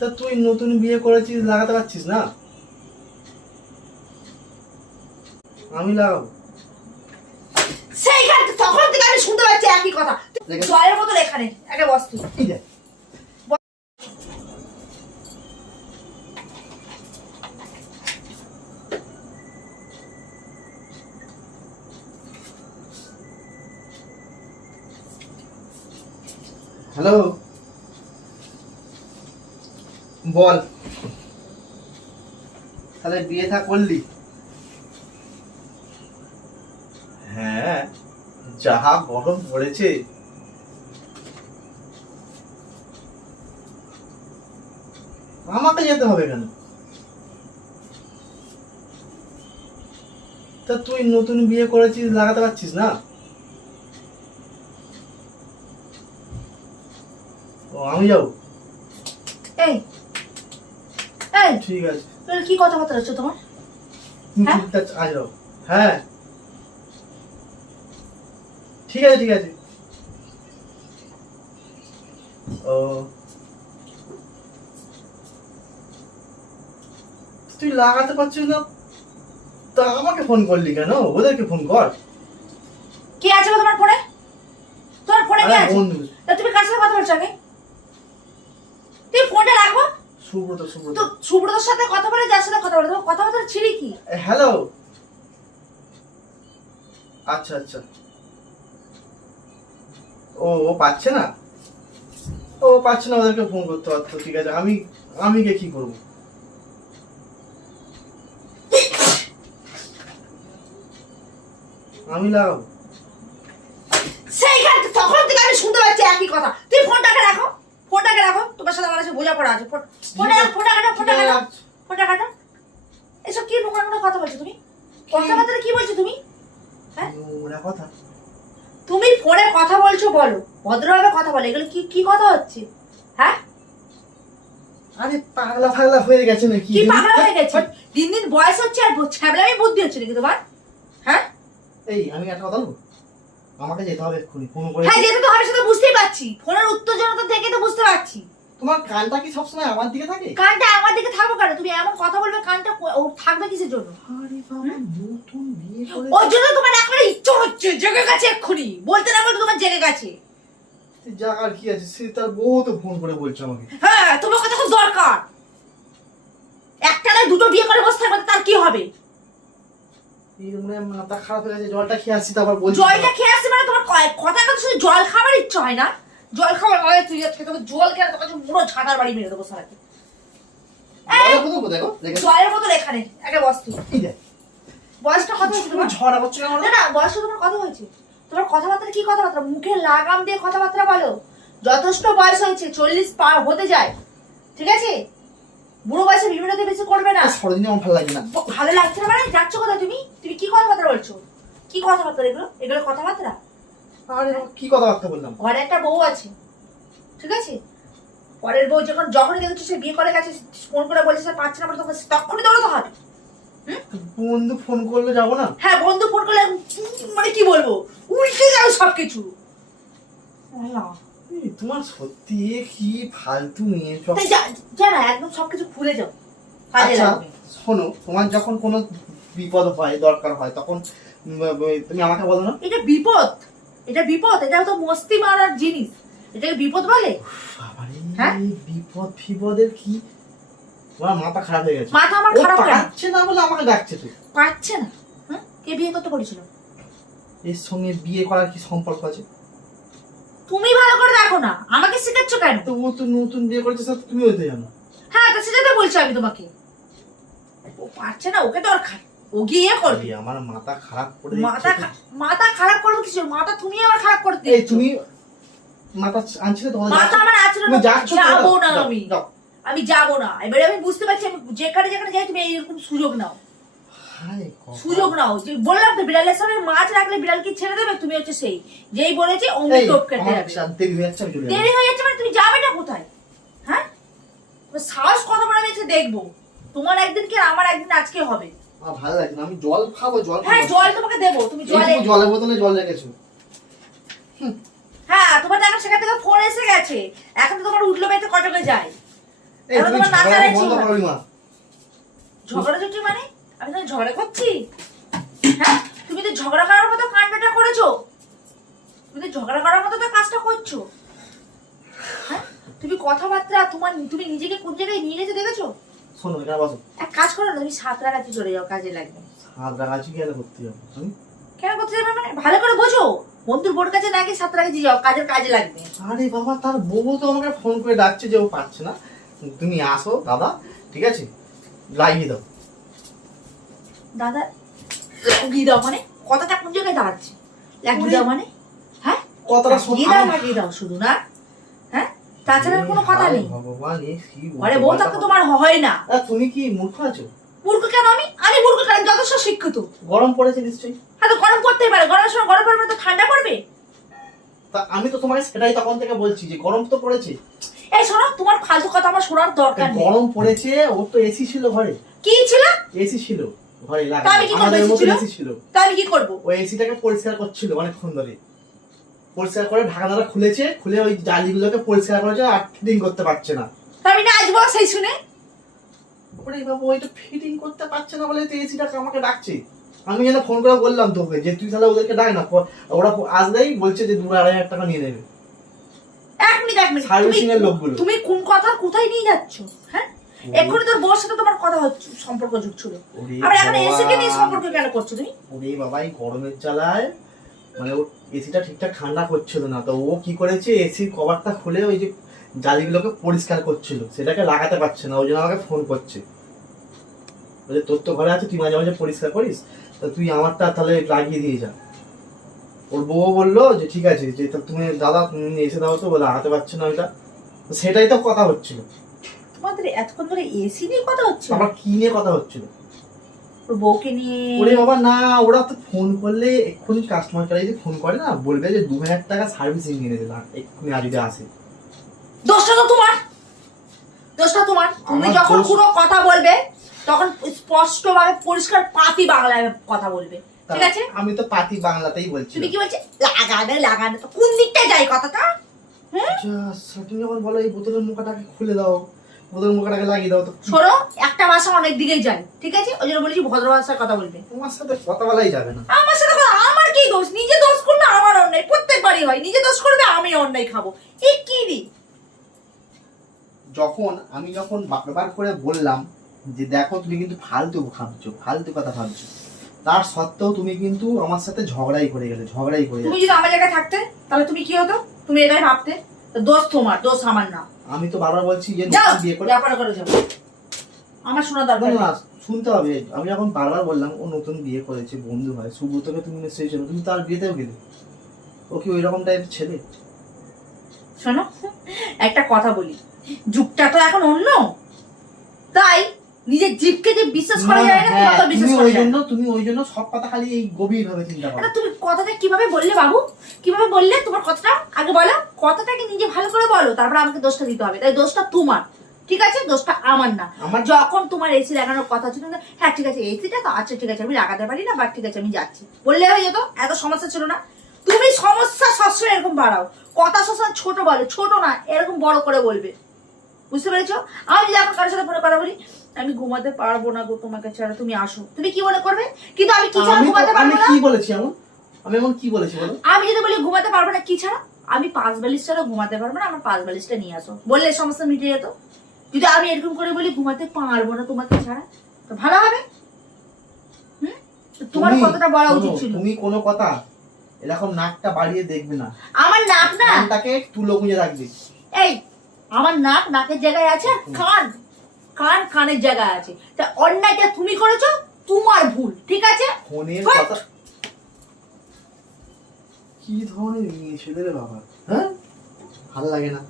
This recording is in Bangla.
তা তুই নতুন বিয়ে করেছিস, লাগাতে পারছিস না? আমি লাগাবো। সেইখানে তখন থেকে আমি শুনতে পাচ্ছি একই কথা। জয়ের মতো এখানে একটা বস্তু। হ্যালো, বল। তাহলে বিয়ে থা করলি? হ্যাঁ, যাহা গরম পড়েছে। আমাকে যেতে হবে কেন? তা তুই নতুন বিয়ে করেছিস, লাগাতে পারছিস না? ও, আমি যাবো। এই এই ঠিক আছে। তোর কি কথাবার্তা হচ্ছে তোমার? হ্যাঁ? আজ যাও। হ্যাঁ, ঠিক আছে ঠিক আছে। ও, তুই লাগাতে পারছিস না, তা আমাকে ফোন করলি কেন? ওদেরকে ফোন কর। কে আছে গো তোমার ফোনে? তোমার ফোনে কে আছে? বন্ধু তা তুমি কার সাথে কথা বলছো আগে? তুমি ফোনটা রাখো। সুব্রত। সুব্রত তো সুব্রতর সাথে কথা বলে, যার সাথে কথা বলে, তোমার কথাবার্তা ছিঁড়ি কি? হ্যালো। আচ্ছা আচ্ছা। ও পাচ্ছে না, ওদেরকে ফোন করতে পারতো। ঠিক আছে, আমি গিয়ে কি করবো? আমি লাগাবো। সেইখানে তখন থেকে আমি শুনতে পাচ্ছি একই কথা। তুমি ফোনটাকে রাখো, ফোনটাকে রাখো। তোমার সাথে আমার কাছে বোঝাপড়া আছে। ফোনটা কাটো। এসব কি নোংরা কথা বলছো তুমি? কথাবার্তা কি বলছো তুমি? হ্যাঁ, নোংরা কথা? তুমি ফোনে কথা বলছো, বলো ভদ্রভাবে কথা বলো। এগুলো কি কি কথা হচ্ছে? হ্যাঁ, আরে পাগলা ফাগলা হয়ে গেছে নাকি? কি পাগলা হয়ে গেছে? দিন দিন বয়স হচ্ছে আর ছ্যাবলামি বুদ্ধি হচ্ছে নাকি তোমার? হ্যাঁ, এই আমি একটা কথা বলবো, আমাকে যেতে হবে এক্ষুনি। ফোন করে। হ্যাঁ যেতে তো হবে, সেটা বুঝতেই পারছি। ফোনের উত্তেজনা দেখে তো বুঝতে পারছি। তোমার কানটা কি সবসময় আমার দিকে থাকে? কানটা আমার দিকে থাকবো কেন? তুমি এমন কথা বলবে, কানটা থাকবে কিসের জন্য? আরে বাবা, নতুন বিয়ে করে ওর জন্য তোমার একেবারে ইচ্ছে হচ্ছে, জেগে গেছে এক্ষুনি। বলতে না বলতে তোমার জেগে গেছে। জাগার কি আছে? সে তার বউ তো ফোন করে বলছে আমাকে। হ্যাঁ, তোমার কথা খুব দরকার। একটা না দুটো বিয়ে করে বসে থাকবে, তার কি হবে? এই মনে হয় মাথা খারাপ হয়ে গেছে। জলটা খেয়ে আসছি, তারপর বলছি। জলটা খেয়ে আসছে মানে তোমার কথা কথা শুধু জল খাবার ইচ্ছা হয় না? জল খাবার হয় তুই আজকে তোকে জল খেয়ে তোকে পুরো ঝাঁটার বাড়ি মেরে দেবো সারাকে। জলের মতো এখানে একটা বস্তু। বয়সটা কত হয়েছে তোমার? ঝড়া করছে না? না বয়সটা তোমার কত হয়েছে? তোমার কথাবার্তা কি কথাবার্তা? মুখে লাগাম দিয়ে কথাবার্তা বলো। যথেষ্ট বয়স হয়েছে, 40 পার হতে যায়। ঠিক আছে, বুড়ো বয়সে বিরোধী বেশি করবে না। সরদিনে আমার ভালো লাগে না। ভালো লাগছে না মানে? যাচ্ছ কোথায় তুমি? তুমি কি কথাবার্তা বলছো? কি কথাবার্তা এগুলো কথাবার্তা? আরে কি কথাবার্তা বললাম? ঘরে একটা বউ আছে, ঠিক আছে? পরের বউ যখনই দেখছো সে বিয়ে করে গেছে, ফোন করে বলছে সে পাচ্ছে না, তখন তখনই দৌড়াতে হবে। বন্ধু ফোন করলে যাবো না? হ্যাঁ, বন্ধু ফোন করলে মানে কি বলবো, উল্টে যাও সবকিছু। তোমার সত্যি কি ফালতু মেয়ে সব। জানা একদম সবকিছু ভুলে যাও। আচ্ছা শোনো, তোমার যখন কোনো বিপদ হয়, দরকার হয়, তখন তুমি আমাকে বলো না? এটা বিপদ, এটা তো মস্তি মারার জিনিস। এটাকে বিপদ বলে? হ্যাঁ, বিপদ ফিপদের কি? তোমার মাথা খারাপ হয়ে গেছে। মাথা আমার খারাপ কেন? পাচ্ছে না বলে আমাকে ডাকছে। তুই পাচ্ছে না? হ্যাঁ, কে বিয়ে করতে বলেছিল? এর সঙ্গে বিয়ে করার কি সম্পর্ক আছে? তুমি ভালো করে দেখো না, আমাকে শেখাচ্ছ কেন? তো ও তো নতুন বিয়ে করেছে, তুমি হতে জানো। হ্যাঁ, তো সেটা তো বলছি আমি তোমাকে। ও পারছে না, ওকে দরকার, ও গিয়ে করবে। আমার মাথা খারাপ করে মাথা খারাপ করবে কিছু? মাথা তুমি আমার খারাপ করে দিচ্ছ। এই তুমি মাথা আনছিলে তো? মাথা আমার আছে না, যাবো না আমি যাবো না। এবারে আমি বুঝতে পারছি, আমি যেখানে যাই তুমি এইরকম সুযোগ নাও। যে বললাম তো, বিড়ালের সামনে মাছ রাখলে বিড়াল কি ছেড়ে দেবে? তুমি হচ্ছে সেই যেই বলেছি অমনি টোপ কেটে যাবে। দেরি হয়ে যাচ্ছে মানে তুমি যাবে না কোথায়? হ্যাঁ, সাহস কত বড় আমি দেখবো। তোমার একদিন কি আমার একদিন আজকে হবে। ভালো লাগে না, আমি জল খাবো। হ্যাঁ, জল তোমাকে দেবো। তুমি জলের বোতলে জল রেখেছো। হ্যাঁ, তোমার তো এখন সেখান থেকে ফোন এসে গেছে। এখন তো তোমার উঠলো মেয়েতে কটকে যায়। এই তুমি তোমার ঝগড়া নাচানাচি বন্ধ হয়। করো মা। ঝগড়া ঝুটি মানে আমি তো ঝগড়া করছি? হ্যাঁ, তুমি তো ঝগড়া করার মতো কাণ্ডটা করেছো, তুমি তো ঝগড়া করার মতো তো কাজটা করছো। হ্যাঁ, তুমি কথাবার্তা তুমি নিজেকে কোন জায়গায় নিয়ে গেছে দেখেছো? শোনো এখানে বসো। এক কাজ করো না, তুমি সাঁতরাগাছি চলে যাও, কাজে লাগবে। সাঁতরাগাছি গেলে করতে যাবো তুমি? কেন করতে যাবে মানে? ভালো করে বোঝো, বন্ধুর বোর কাছে নাকি সাঁতরাগাছি যাও, কাজে লাগবে। আরে বাবা, তার বউ তো আমাকে ফোন করে ডাকছে যে ও পাচ্ছে না, তুমি আসো দাদা, ঠিক আছে লাগিয়ে দাও। দাদা লাগিয়ে দাও মানে? কথাটা কোন জায়গায় দাঁড়াচ্ছে? লাগিয়ে দাও মানে? হ্যাঁ, কথাটা লাগিয়ে দাও শুধু না? হ্যাঁ, তাছাড়া কোনো কথা নেই। ভগবান, আরে বউ থাকতে তোমার হয় না। তুমি কি মূর্খ আছো? মূর্খ কেন? আমি মূর্খ কেন? যথেষ্ট শিক্ষিত। গরম পড়েছে নিশ্চয়ই। হ্যাঁ, তো গরম পড়তেই পারে, গরমের সময় গরম পড়বে তো ঠান্ডা পড়বে। তা আমি তো তোমাকে সেটাই তখন থেকে বলছি যে গরম তো পড়েছে। এই শোনো, তোমার ফালতু কথা আমার শোনার দরকার নেই। গরম পড়েছে, ওর তো এসি ছিল ঘরে। কি ছিল? এসি ছিল ঘরে, তা আমি কি করব? আমাদের মতো এসি ছিল। তা আমি কি করব? ওই এসিটাকে পরিষ্কার করছিল অনেকক্ষণ ধরে, পরিষ্কার করে ঢাকনাটা খুলেছে, খুলে ওই জালিগুলোকে পরিষ্কার করেছে, আর ফিটিং করতে পারছে না। তা আমি নাচবো সেই শুনে? ওরে বাবু, ওইটা ফিটিং করতে পারছে না বলে তো এসিটাকে আমাকে ডাকছে। আমি যেন ফোন করে বললাম তোকে যে তুই তাহলে ওদেরকে ডাক না, ওরা আসলেই বলছে যে 2-2.5 টাকা নিয়ে নেবে। এক মিনিট সার্ভিসিং এর লোকগুলো। তুমি কোন কথা কোথায় নিয়ে যাচ্ছ? হ্যাঁ, এক্ষুনি তোর বউর সাথে তোমার কথা হচ্ছে, সম্পর্ক যুগছিল। আবার এখন এসি কে নিয়ে সম্পর্ক কেন করছো তুমি? ওরে বাবা, এই গরমের জ্বালায় মানে ও এসিটা ঠিকঠাক ঠান্ডা করছিল না, তো ও কি করেছে, এসির কভারটা খুলে ওই যে জালিগুলোকে পরিষ্কার করছিল, সেটাকে লাগাতে পারছে না, ওই জন্য আমাকে ফোন করছে। বলে তোর তো ঘরে আছে, তুই মাঝে মাঝে পরিষ্কার করিস, তো তুই আমারটা তাহলে লাগিয়ে দিয়ে যা। ওর বউ বললো যে ঠিক আছে, যে তুমি দাদা তুমি এসে দাও, তো লাগাতে পারছে না ওইটা। সেটাই তো কথা হচ্ছিল। তোমাদের এতক্ষণ ধরে এসি নিয়ে কথা হচ্ছে? আবার কি নিয়ে কথা হচ্ছিল? ওর বউকে নিয়ে? ওরে বাবা না, ওরা তো ফোন করলে এক্ষুনি কাস্টমার কেয়ারে যদি ফোন করে না, বলবে যে 2000 টাকা সার্ভিসিং নিয়ে দিলাম এক্ষুনি, আর যদি আসে। দোষটা তো তোমার, দোষটা তোমার। তুমি আমার যখন দোষ? কোনো কথা বলবে তখন স্পষ্টভাবে পরিষ্কার পাতি বাংলায় কথা বলবে, ঠিক আছে? আমি তো পাতি বাংলাতেই বলছি। তুমি কি বলছো? লাগাবে তো কোন দিকটা যায় কথাটা? তুমি যখন বলো এই বোতলের মুখটাকে খুলে দাও, বোতলের মুখটাকে লাগিয়ে দাও, তো শোনো, একটা ভাষা অনেক দিকেই যায়, ঠিক আছে? ওই জন্য বলেছি ভদ্র ভাষায় কথা বলবে। তোমার সাথে কথা বলাই যাবে না। আমার সাথে আমার কি দোষ? নিজে দোষ করলে আমার অন্যায়, প্রত্যেকবারই হয়। নিজে দোষ করবে, আমি অন্যায় খাবো, এ কি রে? আমি যখন বারবার করে বললাম যে দেখো তুমি কিন্তু ফালতু ভাবছো, ফালতু কথা ভাবছো, তার সত্ত্বেও তুমি কিন্তু আমার সাথে ঝগড়াই করে গেলে। তুমি যদি আমার জায়গায় থাকতে তাহলে তুমি কি হতো? তুমি এটাই ভাবতে দোষ তোমার, দোষ আমার না। আমি তো বারবার বলছি যে যাও, বিয়ে করে ব্যাপার করে যাও, আমার শোনা দরকার না, শুনতে হবে। আমি যখন বারবার বললাম ও নতুন বিয়ে করেছে, বন্ধু হয়, সুব্রতকে তুমি নিশ্চয়ই চেনো, তুমি তার বিয়েতেও গেলে। ও কি ওই রকম টাইপের ছেলে? শোনো, একটা কথা বলি, যুগটা তো এখন অন্য, তাই নিজের জীবকে যে বিশ্বাস করা যায় না, কথা বিশ্বাস করা যায় না। তুমি ওই জন্য সব কথা খালি এই গভীর ভাবে চিন্তা করো। তুমি কথাটা কিভাবে বললে বাবু? কিভাবে বললে? তোমার কথাটা আগে বলো, কথাটাকে নিজে ভালো করে বলো, তারপর আমাকে দোষটা দিতে হবে। তাই দোষটা তোমার, ঠিক আছে? দোষটা আমার না। যখন তোমার এসি লাগানোর কথা ছিল না, হ্যাঁ ঠিক আছে এসিটা তো আচ্ছা ঠিক আছে আমি লাগাতে পারি না, বাট ঠিক আছে আমি যাচ্ছি বললে হয়ে যেত, এত সমস্যা ছিল না। তুমি সমস্যা সবসময় এরকম বাড়াও, কথা সবসময় ছোট বলে, ছোট না এরকম বড় করে বলবে, বুঝতে পেরেছো? আমি যদি এখন কারোর সাথে ফোনে কথা বলি, আমি ঘুমাতে পারবো না গো তোমাকে ছাড়া, তুমি আসো, তুমি কি মনে করবে? কিন্তু আমি কি ছাড়া ঘুমাতে পারবো না? আমি কি বলেছি এমন? আমি এমন কি বলেছি বলো? আমি যদি বলি ঘুমাতে পারবো না, কি ছাড়া? আমি 5 বালিশ ছাড়া ঘুমাতে পারবো না, আমার 5 বালিশটা নিয়ে আসো, বললে সমস্যা মিটে যেত। যদি আমি এরকম করে বলি ঘুমাতে পারবো না তোমাকে ছাড়া, তো ভালো হবে? তোমার কতটা বলা উচিত ছিল? তুমি কোনো কথা এরকম নাকটা বাড়িয়ে দেখবে না। আমার নাক না, কানটাকে তুলো গুঁজে রাখবে। এই আমার নাক নাকের জায়গায় আছে, কান কান কানের জায়গায় আছে। তা অন্যায়টা তুমি করেছো, তোমার ভুল, ঠিক আছে? ফোনের কথা কি ধরনের মেয়ে ছেলে রে বাবা, হ্যাঁ? ভালো লাগে না।